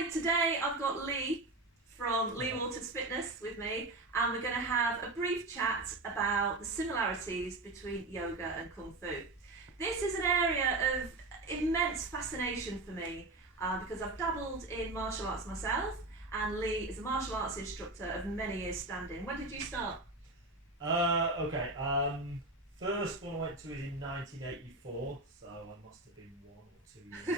Hi, today I've got Lee from Lee Waters Fitness with me, and we're going to have a brief chat about the similarities between yoga and Kung Fu. This is an area of immense fascination for me because I've dabbled in martial arts myself, and Lee is a martial arts instructor of many years standing. When did you start? Okay. First one I went to was in 1984, so I must have been 1 or 2 years old.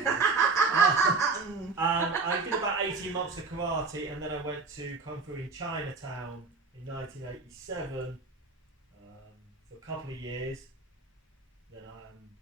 I did about 18 months of karate, and then I went to Kung Fu in Chinatown in 1987 for a couple of years. Then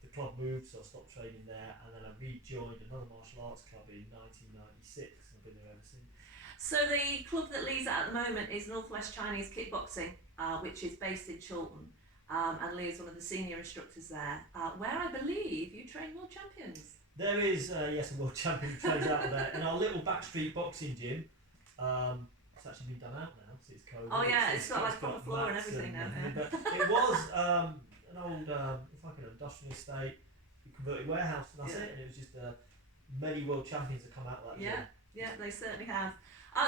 the club moved, so I stopped training there, and then I rejoined another martial arts club in 1996, and I've been there ever since. So the club that Lee's at the moment is Northwest Chinese Kickboxing, which is based in Chiltern, and Lee is one of the senior instructors there, where I believe you train world champions. There is, yes, a world champion who trains out there in our little backstreet boxing gym. It's actually been done out now since COVID. Oh yeah, it's got like proper floor and everything now. But it was an old, it's like an industrial estate, converted warehouse, and that's it. And it was just many world champions that come out of that gym. Yeah, they certainly have.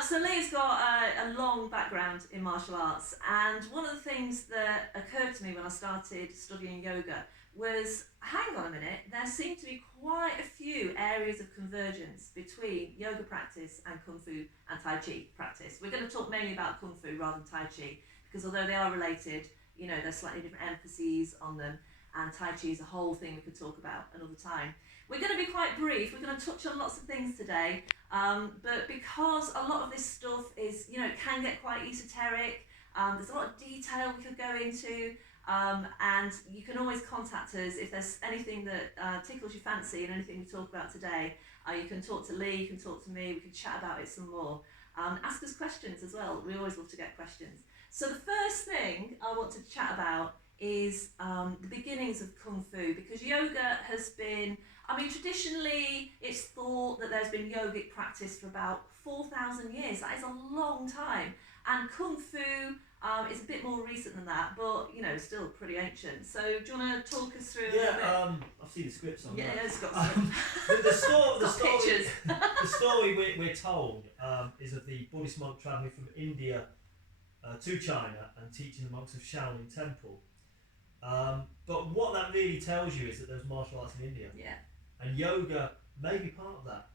So Lee's got a long background in martial arts, and one of the things that occurred to me when I started studying yoga was, hang on a minute, there seem to be quite a few areas of convergence between yoga practice and Kung Fu and Tai Chi practice. We're going to talk mainly about Kung Fu rather than Tai Chi, because although they are related, you know, there's slightly different emphases on them, and Tai Chi is a whole thing we could talk about another time. We're going to be quite brief. We're going to touch on lots of things today, but because a lot of this stuff is, you know, it can get quite esoteric, there's a lot of detail we could go into, and you can always contact us if there's anything that tickles your fancy and anything we talk about today. You can talk to Lee, you can talk to me, we can chat about it some more. Ask us questions as well. We always love to get questions. So the first thing I want to chat about is the beginnings of Kung Fu, because yoga has been, I mean, traditionally it's thought that there's been yogic practice for about 4,000 years. That is a long time. And Kung Fu is a bit more recent than that, but, you know, still pretty ancient. So do you want to talk us through a little bit? I've seen the scripts on that. Yeah, it's got some the story we're told is of the Buddhist monk travelling from India to China and teaching the monks of Shaolin Temple. But what that really tells you is that there's martial arts in India. Yeah. And yoga may be part of that.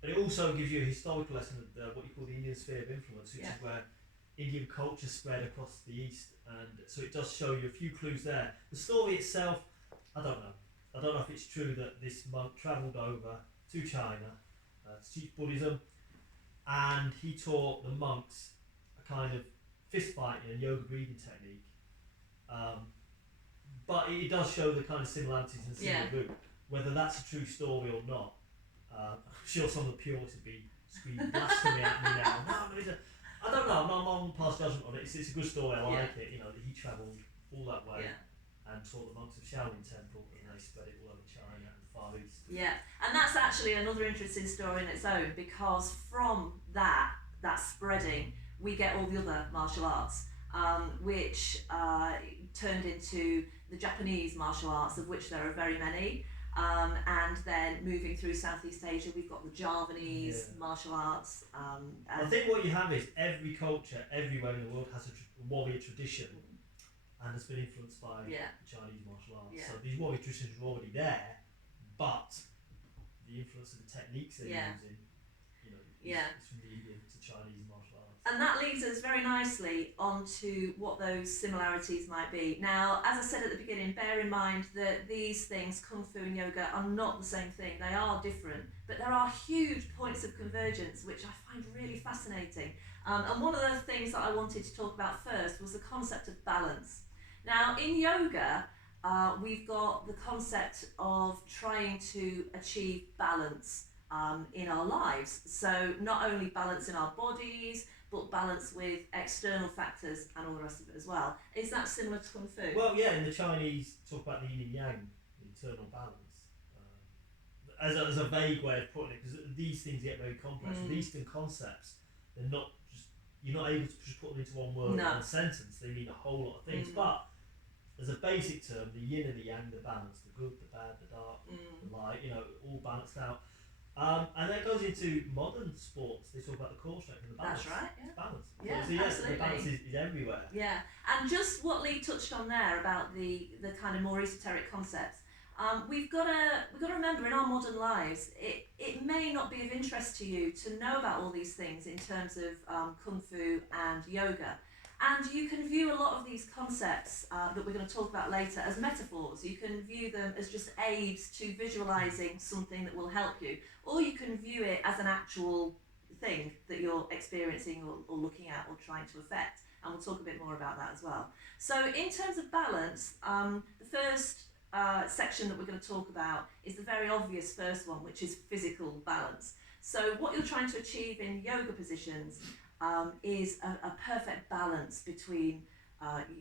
But it also gives you a historical lesson of what you call the Indian sphere of influence, which is where Indian culture spread across the East. And so it does show you a few clues there. The story itself, I don't know. I don't know if it's true that this monk travelled over to China to teach Buddhism, and he taught the monks a kind of fist fighting and yoga breathing technique. But it does show the kind of similarities and similar route. Whether that's a true story or not, I'm sure some of the purists would be screaming blasphemy at me now. No, I don't know. I'm not on pass judgment on it. It's a good story. I like it. You know, that he travelled all that way and taught the monks of Shaolin Temple, and they spread it all over China and the Far East. Yeah, and that's actually another interesting story in its own, because from that spreading, we get all the other martial arts, which turned into the Japanese martial arts, of which there are very many. And then moving through Southeast Asia, we've got the Javanese martial arts. I think what you have is every culture, everywhere in the world has a warrior tradition, and has been influenced by Chinese martial arts. So these warrior traditions are already there, but the influence of the techniques they're using, you know, is from the Indian to Chinese martial arts. And that leads us very nicely onto what those similarities might be. Now, as I said at the beginning, bear in mind that these things, Kung Fu and yoga, are not the same thing. They are different, but there are huge points of convergence, which I find really fascinating. And one of the things that I wanted to talk about first was the concept of balance. Now, in yoga, we've got the concept of trying to achieve balance in our lives. So not only balance in our bodies, but balance with external factors and all the rest of it as well. Is that similar to Kung Fu? Well, yeah, in the Chinese talk about the yin and yang, the internal balance, as a vague way of putting it, because these things get very complex. With Eastern concepts, they're not just, you're not able to just put them into one word or one sentence. They mean a whole lot of things. But as a basic term, the yin and the yang, the balance, the good, the bad, the dark, the light, you know, all balanced out. And that goes into modern sports. They talk about the core strength and the balance. That's right, yeah. Balance. Yeah, So yes, absolutely. the balance is everywhere. Yeah, and just what Lee touched on there about the kind of more esoteric concepts. We've got to remember in our modern lives, it may not be of interest to you to know about all these things in terms of kung fu and yoga. And you can view a lot of these concepts that we're going to talk about later as metaphors. You can view them as just aids to visualizing something that will help you, or you can view it as an actual thing that you're experiencing or looking at or trying to affect. And we'll talk a bit more about that as well. So in terms of balance, the first section that we're going to talk about is the very obvious first one, which is physical balance. So what you're trying to achieve in yoga positions is a perfect balance between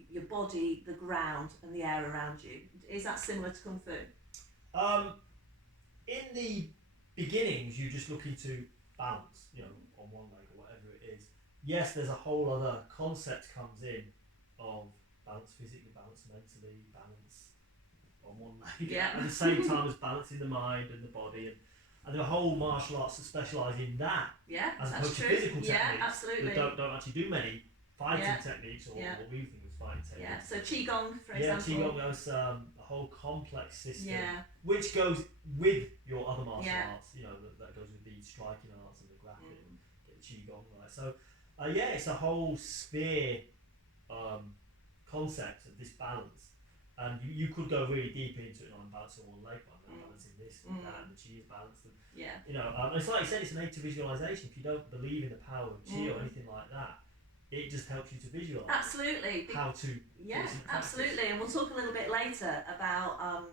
your body, the ground, and the air around you. Is that similar to Kung Fu? In the beginnings, you're just looking to balance, on one leg or whatever it is. Yes, there's a whole other concept comes in of balance physically, balance mentally, balance on one leg. Yeah. At the same time as balancing the mind and the body. And there are whole martial arts that specialise in that, yeah, as opposed to true. physical techniques absolutely. that don't actually do many fighting techniques or what we think is fighting techniques. Yeah, so Qigong, for example. Yeah, Qigong is a whole complex system, which goes with your other martial arts, that goes with the striking arts and the grappling, get the Qigong right. So, it's a whole sphere concept of this balance. And you could go really deep into it on balancing one leg, balancing this and that, and the chi is balanced. And, it's like you said, it's an aid to visualization. If you don't believe in the power of chi or anything like that, it just helps you to visualize. Absolutely. How to. Yeah, absolutely. And we'll talk a little bit later about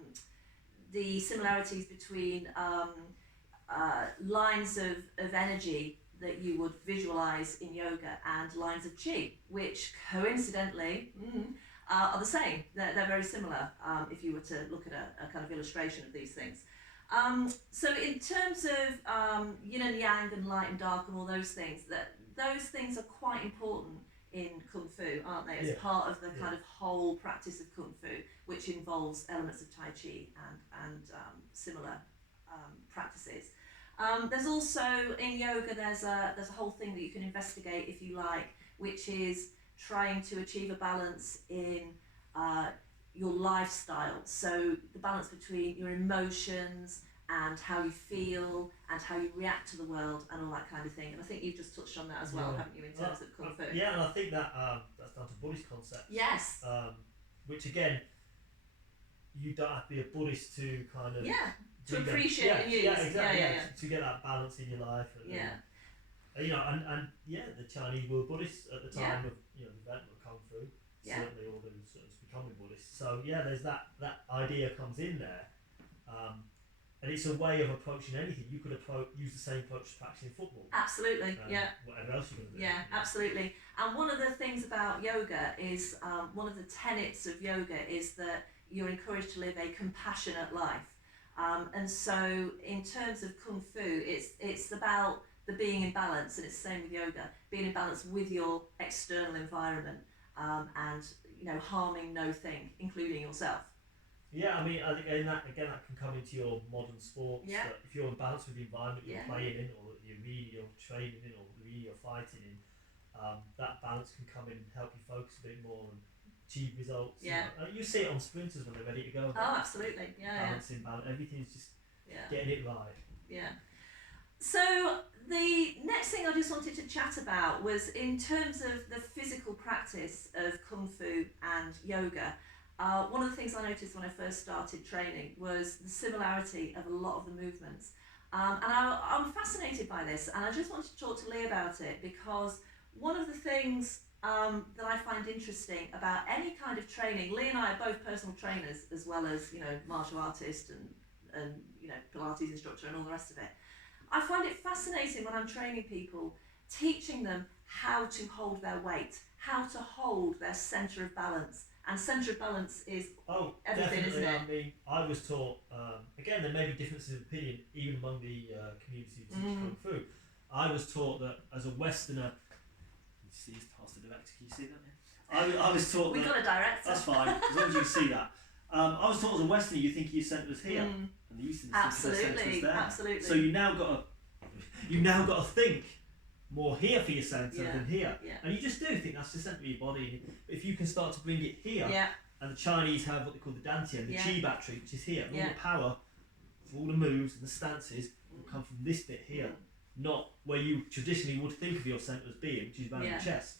the similarities between lines of energy that you would visualize in yoga and lines of chi, which coincidentally are the same. They're very similar if you were to look at a kind of illustration of these things. So in terms of yin and yang and light and dark and all those things, those things are quite important in Kung Fu, aren't they? As part of the kind of whole practice of Kung Fu, which involves elements of Tai Chi and similar practices. There's also in yoga there's a whole thing that you can investigate if you like, which is trying to achieve a balance in your lifestyle. So the balance between your emotions and how you feel and how you react to the world and all that kind of thing. And I think you've just touched on that as well, haven't you, in terms of Kung Fu? Yeah, and I think that that's down to Buddhist concepts. Yes. Which again, you don't have to be a Buddhist to kind of to appreciate and use. Yeah, exactly. To get that balance in your life. And, and the Chinese were Buddhists at the time of the development of Kung Fu. Certainly, all the sort of becoming Buddhists. So there's that idea comes in there, and it's a way of approaching anything. You could use the same approach to practicing football. Absolutely, whatever else you're going to do. Yeah, absolutely. And one of the things about yoga is one of the tenets of yoga is that you're encouraged to live a compassionate life. And so, in terms of Kung Fu, it's about the being in balance, and it's the same with yoga, being in balance with your external environment, and harming no thing, including yourself. Yeah, I mean, I think that can come into your modern sports. Yeah. That if you're in balance with the environment you're playing in, or the arena you're training in, or the arena you're fighting in, that balance can come in and help you focus a bit more and achieve results. Yeah. You see it on sprinters when they're ready to go. Oh, absolutely. Balancing, everything's just getting it right. Yeah. So the next thing I just wanted to chat about was in terms of the physical practice of Kung Fu and yoga. One of the things I noticed when I first started training was the similarity of a lot of the movements. And I'm fascinated by this, and I just wanted to talk to Lee about it because one of the things that I find interesting about any kind of training, Lee and I are both personal trainers as well as martial artist and Pilates instructor and all the rest of it. I find it fascinating when I'm training people, teaching them how to hold their weight, how to hold their centre of balance. And centre of balance is everything, isn't it? I mean, I was taught, again, there may be differences of opinion even among the community who teach Kung Fu. I was taught that as a Westerner, you see his task to director, can you see that now? I was taught We've got a director. That's fine, as long as you see that. I was taught as a Westerner, you think your centre was here, and the Easterners think their centre was there. Absolutely. So you've now got to think more here for your centre than here, and you just do think that's the centre of your body. If you can start to bring it here, and the Chinese have what they call the dantian, the chi battery, which is here, and all the power for all the moves and the stances will come from this bit here. Not where you traditionally would think of your centre as being, which is around the chest.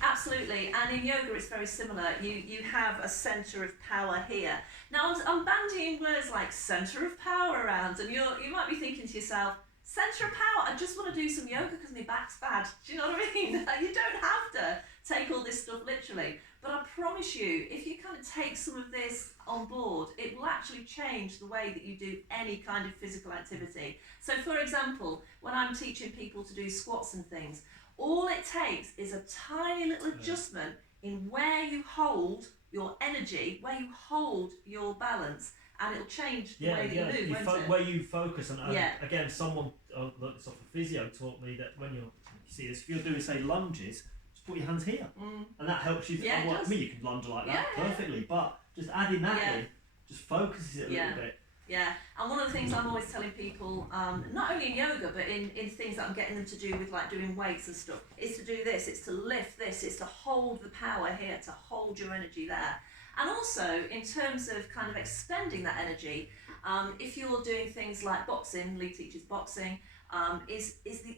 Absolutely, and in yoga it's very similar. You have a centre of power here. Now I'm bandying words like centre of power around, and you might be thinking to yourself, centre of power, I just want to do some yoga because my back's bad. Do you know what I mean? You don't have to take all this stuff literally. But I promise you, if you kind of take some of this on board, it will actually change the way that you do any kind of physical activity. So for example, when I'm teaching people to do squats and things, all it takes is a tiny little adjustment in where you hold your energy, where you hold your balance, and it'll change the way that you move, won't it? Where you focus on. Again, someone learned this off a physio taught me that when you see this, if you're doing say lunges, just put your hands here, and that helps you. I mean, you can lunge like that perfectly, but just adding that in just focuses it a little bit. Yeah, and one of the things I'm always telling people, not only in yoga, but in things that I'm getting them to do with like doing weights and stuff, is to do this, it's to lift this, it's to hold the power here, to hold your energy there. And also, in terms of kind of expending that energy, if you're doing things like boxing, Lee teaches boxing,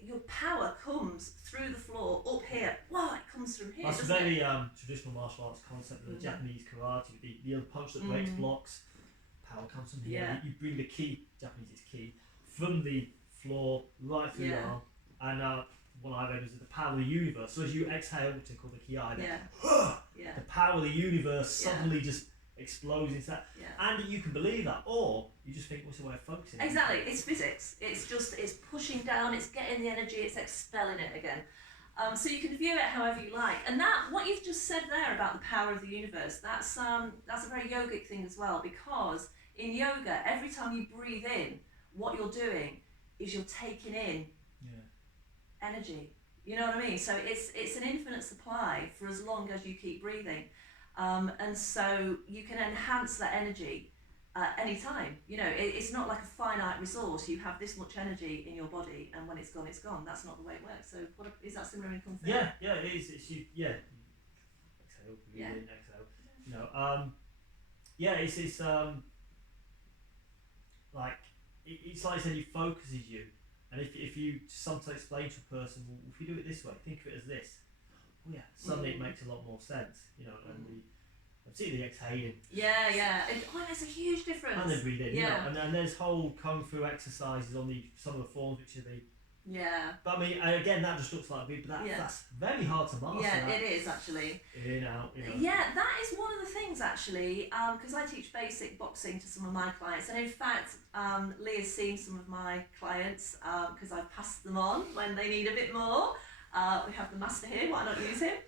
your power comes through the floor, up here, it comes from here. That's a very traditional martial arts concept of the Japanese karate, the other punch that breaks blocks. Power comes from here. You bring the ki, Japanese is ki, from the floor right through the arm, and what I read is the power of the universe. So as you exhale, which they call the ki, the power of the universe suddenly just explodes into that. And you can believe that, or you just think, what's the way of focusing? Exactly, it's physics. It's pushing down, it's getting the energy, it's expelling it again. So you can view it however you like. And that, what you've just said there about the power of the universe, that's a very yogic thing as well, because in yoga, every time you breathe in, what you're doing is you're taking in energy. You know what I mean? So it's an infinite supply for as long as you keep breathing. And so you can enhance that energy any time. You know, it's not like a finite resource. You have this much energy in your body, and when it's gone, it's gone. That's not the way it works. So is that similar in Kung Fu? Yeah, it is. Exhale, breathe in, exhale. You know, it's like it's like I said, it focuses you. And if you sometimes explain to a person, well, if you do it this way, think of it as this. Suddenly it makes a lot more sense, you know. And particularly exhaling. There's a huge difference. And then breathe in. And there's whole Kung Fu exercises on some of the forms, which are the. But I mean, again, that just looks like a bit, but that's very hard to master. It is actually. In, out, that is one of the things actually, because I teach basic boxing to some of my clients, and in fact, Lee has seen some of my clients because I've passed them on when they need a bit more. We have the master here, why not use him?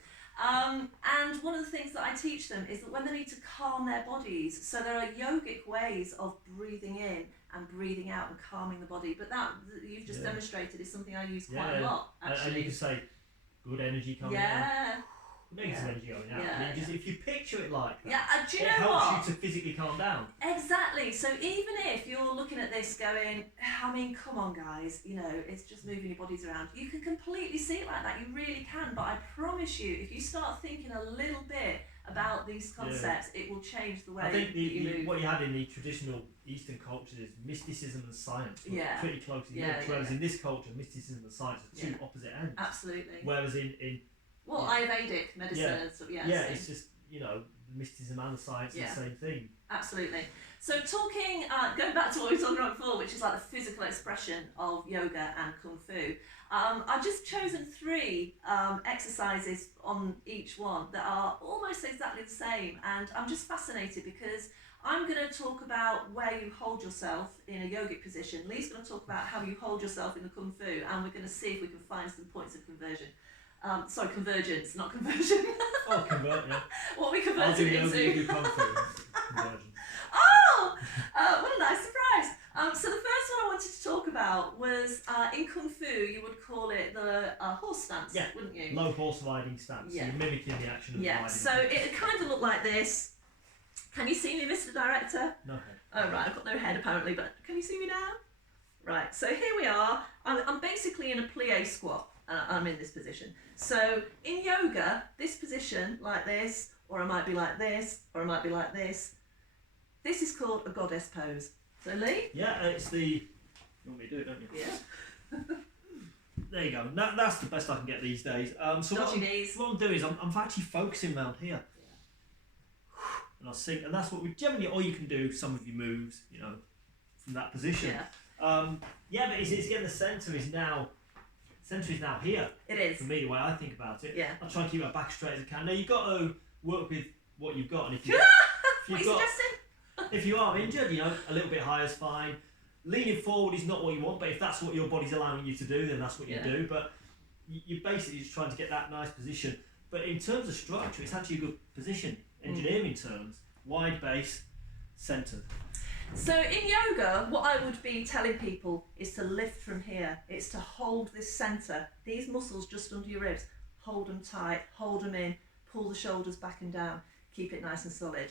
And one of the things that I teach them is that when they need to calm their bodies, so there are yogic ways of breathing in and breathing out and calming the body, but that you've just demonstrated is something I use quite a lot, actually. And you can say, good energy coming out, negative energy going out. And if you picture it like that, do you it know helps you to physically calm down. Exactly. So even if you're looking at this going, I mean, come on guys, you know, it's just moving your bodies around. You can completely see it like that, you really can, but I promise you, if you start thinking a little bit about these concepts, it will change the way I think you move. what you had in the traditional Eastern cultures is mysticism and science were pretty closely linked, whereas in this culture, mysticism and science are two opposite ends. Absolutely. Whereas in Ayurvedic medicine and stuff, it's just, you know, mysticism and the science are the same thing. Absolutely. So going back to what we were talking about before, which is like the physical expression of yoga and Kung Fu, I've just chosen 3 exercises on each one that are almost exactly the same, and I'm just fascinated because I'm going to talk about where you hold yourself in a yogic position. Lee's going to talk about how you hold yourself in the Kung Fu, and we're going to see if we can find some points of conversion. Convergence, not conversion. What we converted into. I'll do yoga, Kung Fu. Conversion. What a nice surprise. So the first one I wanted to talk about was, in Kung Fu, you would call it the horse stance, wouldn't you? Low horse riding stance. So you're mimicking the action of riding. So it kind of looked like this. Can you see me, Mr. Director? No head. Oh, right, I've got no head apparently, but can you see me now? Right, so here we are. I'm basically in a plie squat. I'm in this position. So in yoga, this position, like this, or I might be like this, or I might be like this. This is called a goddess pose. So Lee? Yeah, it's the... You want me to do it, don't you? Yeah. There you go. That's the best I can get these days. So Dodgy knees. what I'm doing is I'm actually focusing around here. And I'll sink, and that's what we generally, or you can do some of your moves, you know, from that position. Yeah. But it's getting the centre is now here. It is. For me, the way I think about it. Yeah. I try and keep my back straight as I can. Now you've got to work with what you've got, and if What are you suggesting? if you are injured, you know, a little bit higher is fine. Leaning forward is not what you want, but if that's what your body's allowing you to do, then that's what you do. But you're basically just trying to get that nice position. But in terms of structure, it's actually a good position. Engineering terms, wide base, centred. So in yoga, what I would be telling people is to lift from here. It's to hold this centre, these muscles just under your ribs. Hold them tight, hold them in, pull the shoulders back and down, keep it nice and solid.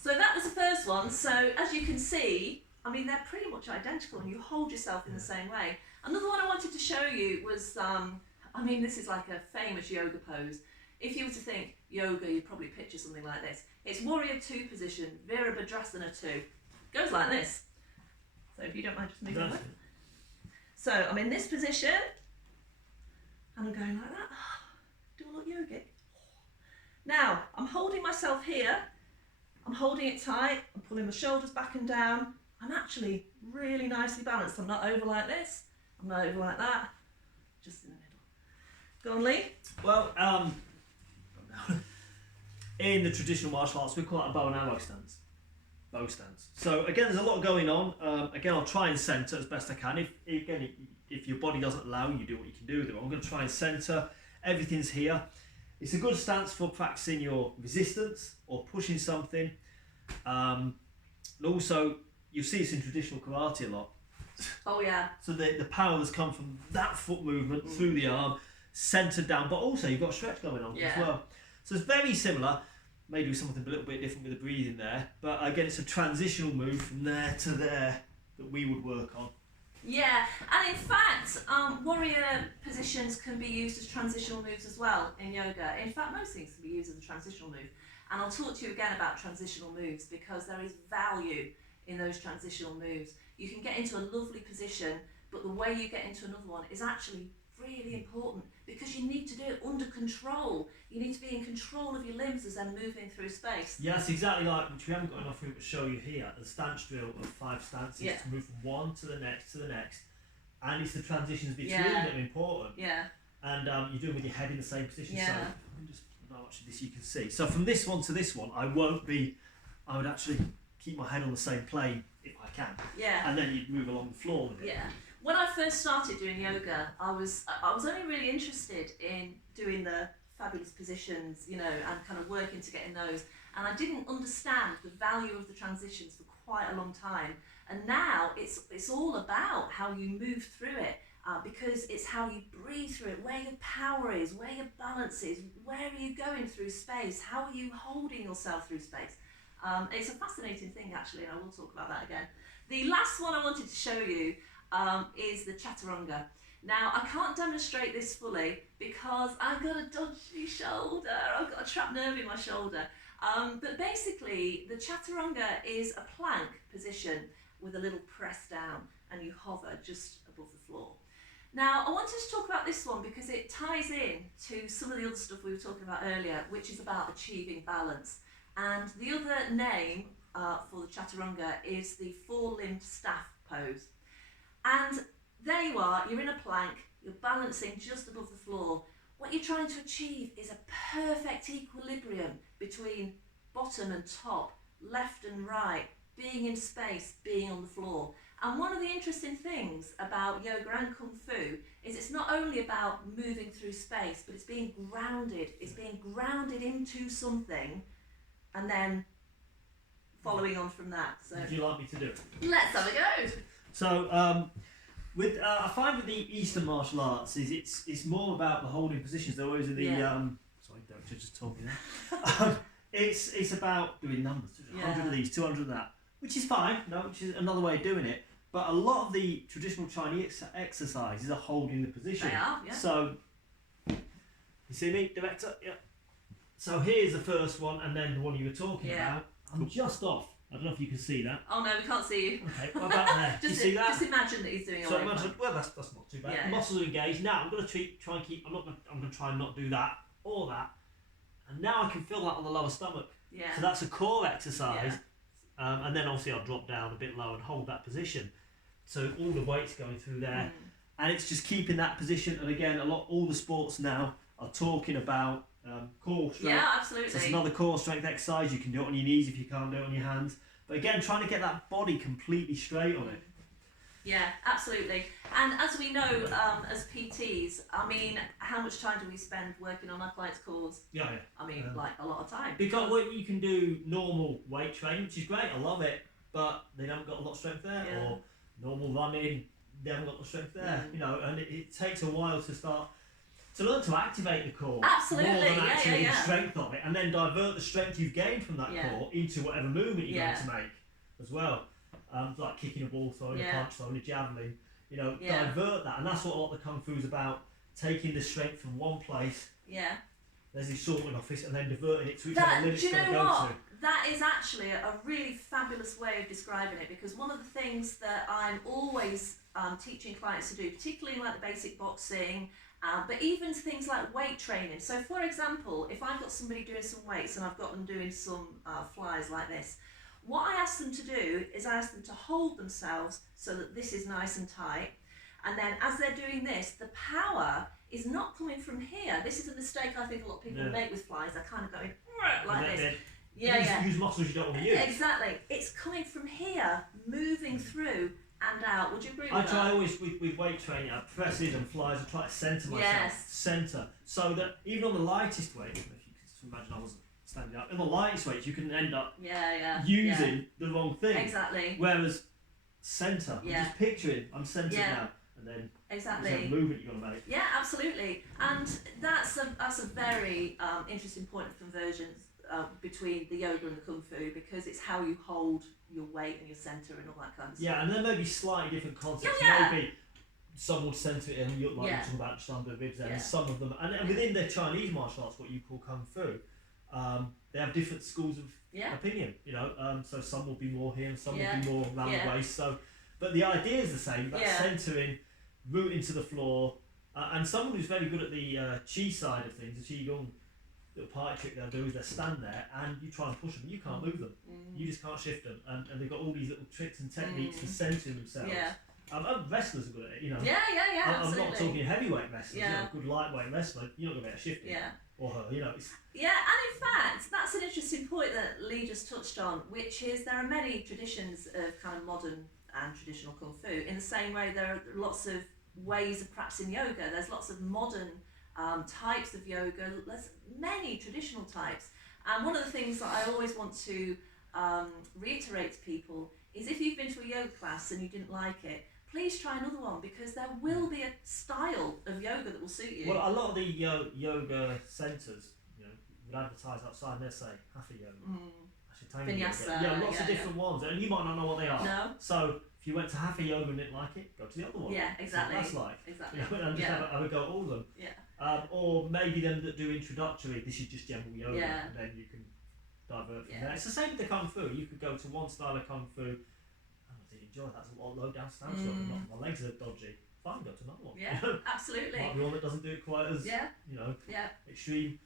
So that was the first one. So as you can see, I mean, they're pretty much identical and you hold yourself in the same way. Another one I wanted to show you was, I mean, this is like a famous yoga pose. If you were to think yoga, you'd probably picture something like this. It's warrior 2 position, Veerabhadrasana 2. Goes like this. So if you don't mind just moving away. So I'm in this position, and I'm going like that. Do I look yogic? Now, I'm holding myself here. I'm holding it tight. I'm pulling my shoulders back and down. I'm actually really nicely balanced. I'm not over like this. I'm not over like that. Just in the middle. Go on, Lee. Well, in the traditional martial arts, we call it a bow and arrow stance. Bow stance. So again, there's a lot going on. Again, I'll try and centre as best I can. If your body doesn't allow you, do what you can do with it. I'm going to try and centre. Everything's here. It's a good stance for practicing your resistance or pushing something. And also, you see this in traditional karate a lot. Oh yeah. So the power has come from that foot movement through the arm, centred down, but also you've got a stretch going on as well. So it's very similar, maybe something a little bit different with the breathing there, but again it's a transitional move from there to there that we would work on. Yeah, and in fact, warrior positions can be used as transitional moves as well in yoga. In fact, most things can be used as a transitional move. And I'll talk to you again about transitional moves because there is value in those transitional moves. You can get into a lovely position, but the way you get into another one is actually really important because you need to do it under control. You need to be in control of your limbs as they're moving through space. Yes, exactly like, which we haven't got enough room to show you here, the stance drill of 5 stances to move from one to the next, and it's the transitions between that are important. Yeah. And you do it with your head in the same position. Yeah. So let me just how much of this you can see. So from this one to this one, I would actually keep my head on the same plane if I can. Yeah. And then you'd move along the floor with it. Yeah. When I first started doing yoga, I was only really interested in doing the fabulous positions, you know, and kind of working to get in those. And I didn't understand the value of the transitions for quite a long time. And now it's all about how you move through it, because it's how you breathe through it, where your power is, where your balance is, where are you going through space, how are you holding yourself through space. It's a fascinating thing actually, and I will talk about that again. The last one I wanted to show you is the Chaturanga. Now I can't demonstrate this fully because I've got a dodgy shoulder, I've got a trapped nerve in my shoulder. But basically the Chaturanga is a plank position with a little press down and you hover just above the floor. Now I wanted to talk about this one because it ties in to some of the other stuff we were talking about earlier, which is about achieving balance. And the other name for the Chaturanga is the 4-limbed staff pose. And there you are, you're in a plank, you're balancing just above the floor. What you're trying to achieve is a perfect equilibrium between bottom and top, left and right, being in space, being on the floor. And one of the interesting things about yoga and Kung Fu is it's not only about moving through space, but it's being grounded. It's being grounded into something and then following on from that. So Would you like me to do it? let's have a go. So I find with the Eastern martial arts is it's more about the holding positions. They're always in the sorry, don't just told me that. It's about doing numbers. 100 Yeah. of these, 200 of that, which is fine. Which is another way of doing it. But a lot of the traditional Chinese exercises are holding the position. They are, yeah. So, you see me, director? Yeah. So here's the first one, and then the one you were talking about. I'm just off. I don't know if you can see that. Oh no, we can't see you. Okay, what about there? Do you see that? Just imagine that he's doing a So weight imagine, one. well, that's not too bad. Yeah, Muscles are engaged. Now I'm going to try and keep. I'm going to try and not do that or that. And now I can feel that on the lower stomach. Yeah. So that's a core exercise. And then obviously I'll drop down a bit low and hold that position. So all the weight's going through there, and it's just keeping that position. And again, all the sports now are talking about core strength. Yeah, absolutely. So it's another core strength exercise. You can do it on your knees if you can't do it on your hands. But again, trying to get that body completely straight on it. Yeah, absolutely. And as we know, as PTs, I mean, how much time do we spend working on our clients' cores? Yeah. I mean, like a lot of time. Because you can do normal weight training, which is great. I love it, but they haven't got a lot of strength there. Yeah. Or normal running, they haven't got the strength there. You know, and it takes a while to learn to activate the core. Absolutely, more than actually the yeah. strength of it, and then divert the strength you've gained from that core into whatever movement you're going to make as well. Like kicking a ball, throwing a punch, throwing a javelin. You know, divert that, and that's what a lot of the kung fu is about. Taking the strength from one place. Yeah. There's the assortment office, and then diverting it to whichever limit it's going to go to. That is actually a really fabulous way of describing it, because one of the things that I'm always teaching clients to do, particularly like the basic boxing, but even things like weight training. So for example, if I've got somebody doing some weights and I've got them doing some flies like this, what I ask them to do is I ask them to hold themselves so that this is nice and tight. And then as they're doing this, the power is not coming from here. This is a mistake I think a lot of people make with flies. They're kind of going like this. Use muscles you don't want to use. Exactly. It's coming from here, moving through and out. Would you agree with that? I try always with weight training, I presses and flies, I try to centre myself. Centre. So that even on the lightest weight, if you can imagine I wasn't standing up, in the lightest weights you can end up using the wrong thing. Exactly. Whereas centre, I'm just picturing I'm centred now. And then exactly movement you're gonna make. Yeah, absolutely. And that's a very interesting point of convergence between the yoga and the kung fu, because it's how you hold your weight and your centre and all that kind of stuff. Yeah, and there may be slightly different concepts. Maybe some would centre it and you're talking about just under the ribs there, and some of them, and within the Chinese martial arts, what you call kung fu, they have different schools of opinion. You know, so some will be more here and some will be more around the waist. So, but the idea is the same. That centering, rooting to the floor, and someone who's very good at the chi side of things, the qigong, little party trick they'll do is they'll stand there and you try and push them. You can't move them. You just can't shift them. And they've got all these little tricks and techniques for centering themselves. Wrestlers are good at it, you know. I'm not talking heavyweight wrestlers. You know, a good lightweight wrestler, you're not going to be able to shift him. Or her, you know. And in fact, that's an interesting point that Lee just touched on, which is there are many traditions of kind of modern and traditional kung fu. In the same way, there are lots of ways of practicing yoga. There's lots of modern types of yoga. There's many traditional types. And one of the things that I always want to reiterate to people is, if you've been to a yoga class and you didn't like it, please try another one, because there will be a style of yoga that will suit you. Well, a lot of the yoga centres, you know, would advertise outside and they say hatha yoga. Vinyasa. Yeah, lots of different ones, and you might not know what they are. No. So if you went to hatha yoga and didn't like it, go to the other one. Yeah, exactly. So that's like. Exactly. You know, and just have a go at all of them. Yeah. Or maybe them that do introductory, this is just general yoga, Yeah. and then you can divert from there. It's the same with the kung fu. You could go to one style of kung fu, I didn't enjoy that, that's a lot of low down stance, my legs are dodgy. Fine, go to another one. Yeah, absolutely. Might be one that doesn't do it quite as, you know, extreme.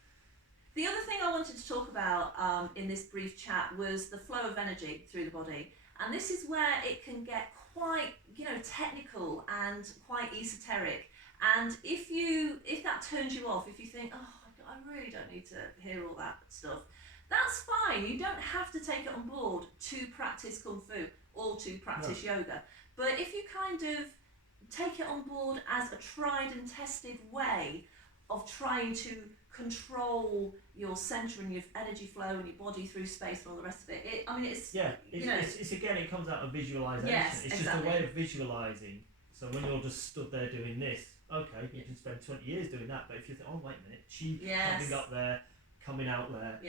The other thing I wanted to talk about in this brief chat was the flow of energy through the body. And this is where it can get quite, you know, technical and quite esoteric. And if that turns you off, if you think, oh, I really don't need to hear all that stuff, that's fine. You don't have to take it on board to practice kung fu or to practice yoga. But if you kind of take it on board as a tried and tested way of trying to control your centre and your energy flow and your body through space and all the rest of it, it's again, it comes out of visualisation. Yes, it's just a way of visualising. So when you're just stood there doing this, okay, you can spend 20 years doing that, but if you think, oh wait a minute, chi coming up there, coming out there,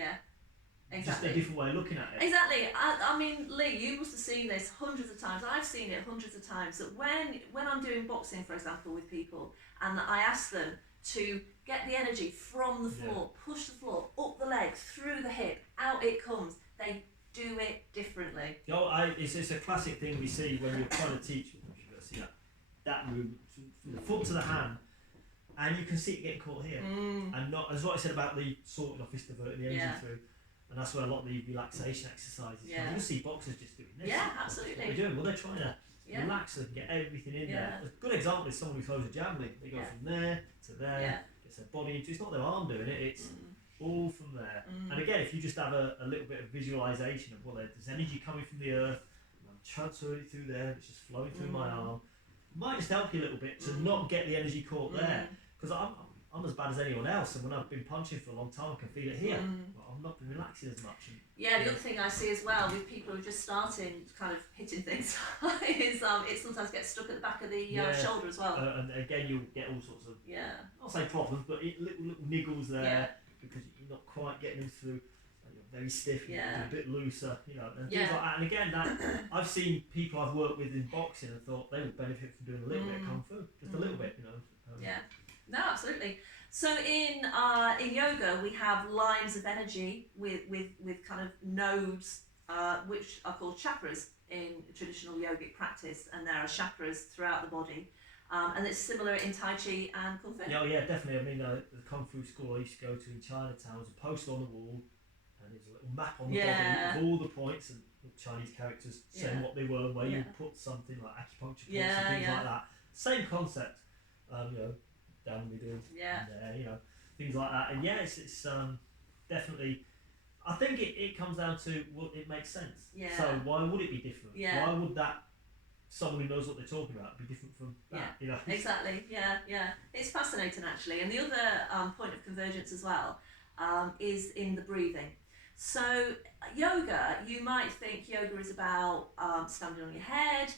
Exactly. Just a different way of looking at it. Exactly. I mean, Lee, you must have seen this hundreds of times. I've seen it hundreds of times. That when I'm doing boxing, for example, with people, and I ask them to get the energy from the floor, push the floor, up the leg, through the hip, out it comes. They do it differently. It's a classic thing we see when you're trying to teach. See that movement from the foot to the hand, and you can see it getting caught here. And not as what I said about the sorting off, is diverting the energy through. And that's where a lot of the relaxation exercises come. You see boxers just doing this. Yeah, absolutely. What they're doing? Well, they're trying to relax so they can get everything in there. A good example is someone who throws a javelin. They go from there to there, gets their body into. It's not their arm doing it. It's all from there. And again, if you just have a little bit of visualization of, well, there's energy coming from the earth, and I'm transferring it through there. It's just flowing through my arm. It might just help you a little bit to not get the energy caught there, because I'm as bad as anyone else, and when I've been punching for a long time, I can feel it here. But I'm not been relaxing as much. The other thing I see as well with people who are just starting, kind of hitting things, is it sometimes gets stuck at the back of the shoulder as well. And again, you'll get all sorts of, I'll say problems, but little niggles there because you're not quite getting them through. You're very stiff, you're a bit looser, and things like that. And again, that I've seen people I've worked with in boxing and thought they would benefit from doing a little bit of kung fu, just a little bit, No, absolutely. So in yoga, we have lines of energy with kind of nodes, which are called chakras in traditional yogic practice, and there are chakras throughout the body, and it's similar in Tai Chi and Kung Fu. Yeah, definitely. I mean, the Kung Fu school I used to go to in Chinatown was a poster on the wall, and there's a little map on the body with all the points and Chinese characters saying what they were, and where you put something like acupuncture points and things like that. Same concept, down the middle, and things like that. And it's definitely. I think it comes down to it makes sense. Yeah. So why would it be different? Yeah. Why would that someone who knows what they're talking about be different from that? Exactly. Yeah. It's fascinating actually. And the other point of convergence as well is in the breathing. So yoga, you might think yoga is about standing on your head.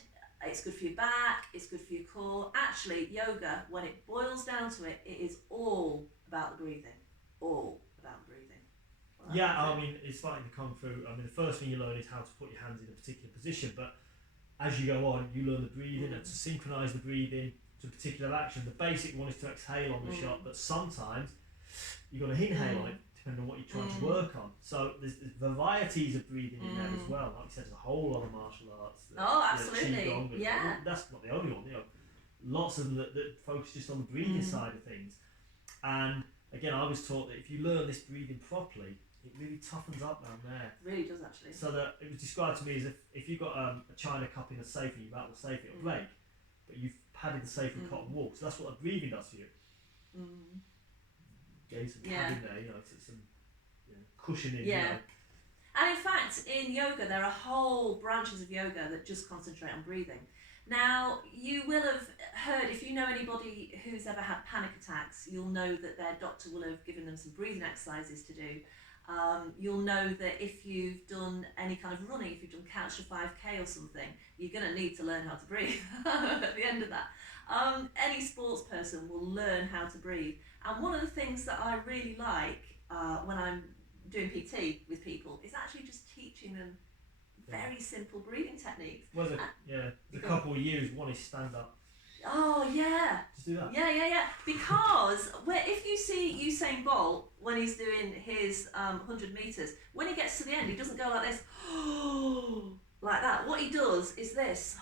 It's good for your back, it's good for your core. Actually, yoga, when it boils down to it, it is all about the breathing. All about breathing. I mean, it's like the Kung Fu. I mean, the first thing you learn is how to put your hands in a particular position, but as you go on, you learn the breathing and to synchronise the breathing to a particular action. The basic one is to exhale on the shot, but sometimes you've got to inhale on it, depending on what you're trying to work on. So there's varieties of breathing in there as well. Like you said, there's a whole lot of martial arts. Absolutely. Qigong, that's not the only one. Lots of them that focus just on the breathing side of things. And again, I was taught that if you learn this breathing properly, it really toughens up down there. It really does actually. So that it was described to me as if you've got a china cup in a safe and you rattle the safe, it'll break. But you've padded the safe with cotton wool. So that's what the breathing does for you. Getting some padding there, some cushioning. And in fact, in yoga, there are whole branches of yoga that just concentrate on breathing. Now, you will have heard, if you know anybody who's ever had panic attacks, you'll know that their doctor will have given them some breathing exercises to do. You'll know that if you've done any kind of running, if you've done Couch to 5K or something, you're going to need to learn how to breathe at the end of that. Any sports person will learn how to breathe. And one of the things that I really like when I'm doing PT with people is actually just teaching them very simple breathing techniques. Well, the couple you use, one is stand up. Oh yeah. Just do that. Yeah. Because if you see Usain Bolt when he's doing his 100 meters, when he gets to the end, he doesn't go like this, like that. What he does is this.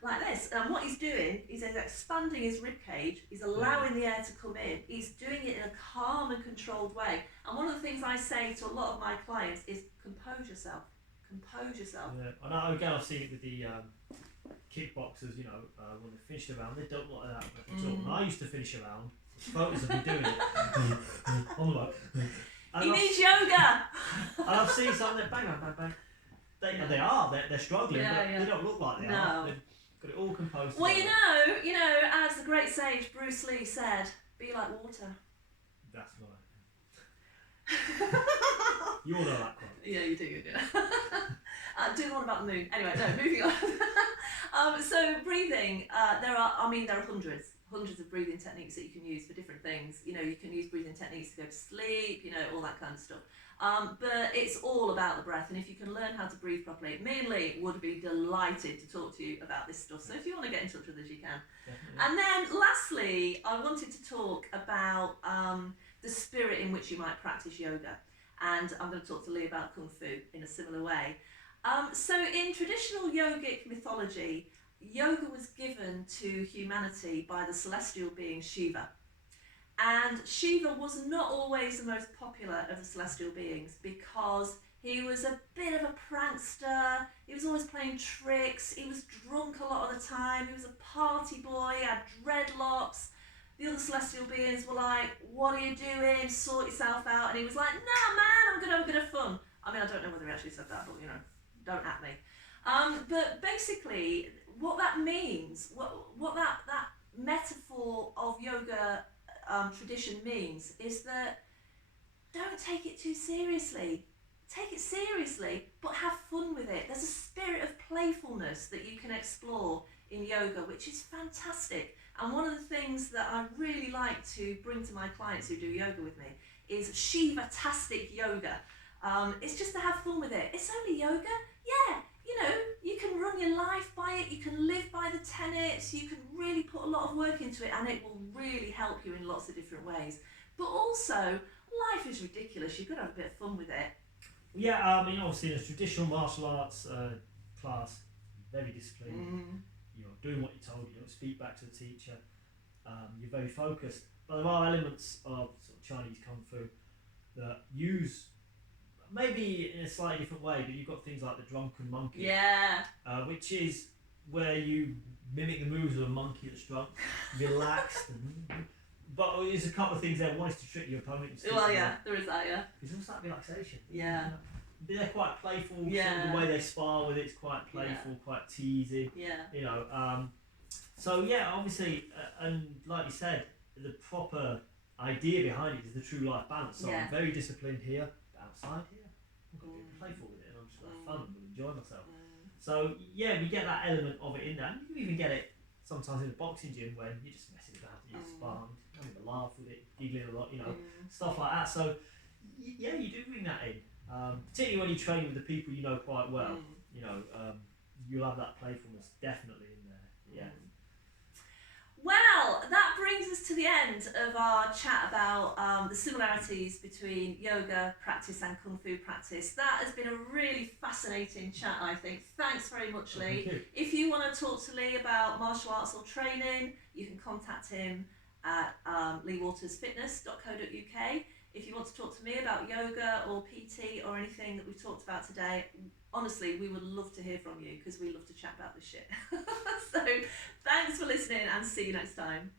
Like this, and what he's doing is he's expanding his rib cage, he's allowing the air to come in, he's doing it in a calm and controlled way. And one of the things I say to a lot of my clients is compose yourself. Yeah, and I've seen it with the kickboxers, when they finish the round, they don't like that at all. And I used to finish a round, there's photos of me doing it on the road. He needs yoga! And I've seen some that bang, bang, bang. They're struggling, but they don't look like they are. They've got it all composed. Well, as the great sage Bruce Lee said, be like water. That's right. You all know that quote. Yeah, you do. Do the one about the moon. Anyway, no, moving on. So breathing, there are hundreds hundreds of breathing techniques that you can use for different things. You know, you can use breathing techniques to go to sleep, you know, all that kind of stuff. But it's all about the breath, and if you can learn how to breathe properly, me and Lee would be delighted to talk to you about this stuff. So if you want to get in touch with us, you can. Definitely. And then lastly, I wanted to talk about the spirit in which you might practice yoga. And I'm going to talk to Lee about Kung Fu in a similar way. So in traditional yogic mythology, yoga was given to humanity by the celestial being Shiva. And Shiva was not always the most popular of the celestial beings because he was a bit of a prankster, he was always playing tricks, he was drunk a lot of the time, he was a party boy, he had dreadlocks. The other celestial beings were like, what are you doing? Sort yourself out. And he was like, nah, man, I'm going to have a bit of fun. I mean, I don't know whether he actually said that, but, you know, don't at me. But basically, what that means, what that metaphor of yoga tradition means is that don't take it too seriously. Take it seriously, but have fun with it. There's a spirit of playfulness that you can explore in yoga, which is fantastic. And one of the things that I really like to bring to my clients who do yoga with me is Shiva-tastic yoga. It's just to have fun with it. It's only yoga. Yeah, you know, you can run your life by it, you can live by the tenets, you can really put a lot of work into it, and it will really help you in lots of different ways. But also, life is ridiculous. You've got to have a bit of fun with it. Yeah, I mean, obviously, in a traditional martial arts class, very disciplined. You're doing what you're told. You don't speak back to the teacher. You're very focused. But there are elements of sort of Chinese Kung Fu that use, maybe in a slightly different way, but you've got things like the Drunken Monkeys. Yeah. Which is where you mimic the moves of a monkey that's drunk, relaxed. But there's a couple of things there. One is to trick your opponent. Well, yeah, there is that, yeah. There's also that relaxation. Yeah. They're quite playful. Yeah. Sort of the way they spar with it's quite playful, quite teasing. Yeah. You know. So yeah, obviously, and like you said, the proper idea behind it is the true life balance. So I'm very disciplined here, but outside here, I'm going to be playful with it, and I'm just going to have fun and enjoy myself. So yeah, we get that element of it in there, and you can even get it sometimes in a boxing gym when you're just messing about it, you're sparring, having a laugh with it, giggling a lot, you know, stuff like that. So yeah, you do bring that in, particularly when you train with the people you know quite well. You know, you'll have that playfulness definitely in there. Yeah. Well, that brings us to the end of our chat about the similarities between yoga practice and Kung Fu practice. That has been a really fascinating chat, I think. Thanks very much, Lee. Thank you. If you want to talk to Lee about martial arts or training, you can contact him at leewatersfitness.co.uk. If you want to talk to me about yoga or PT or anything that we've talked about today, honestly, we would love to hear from you because we love to chat about this shit. So thanks for listening and see you next time.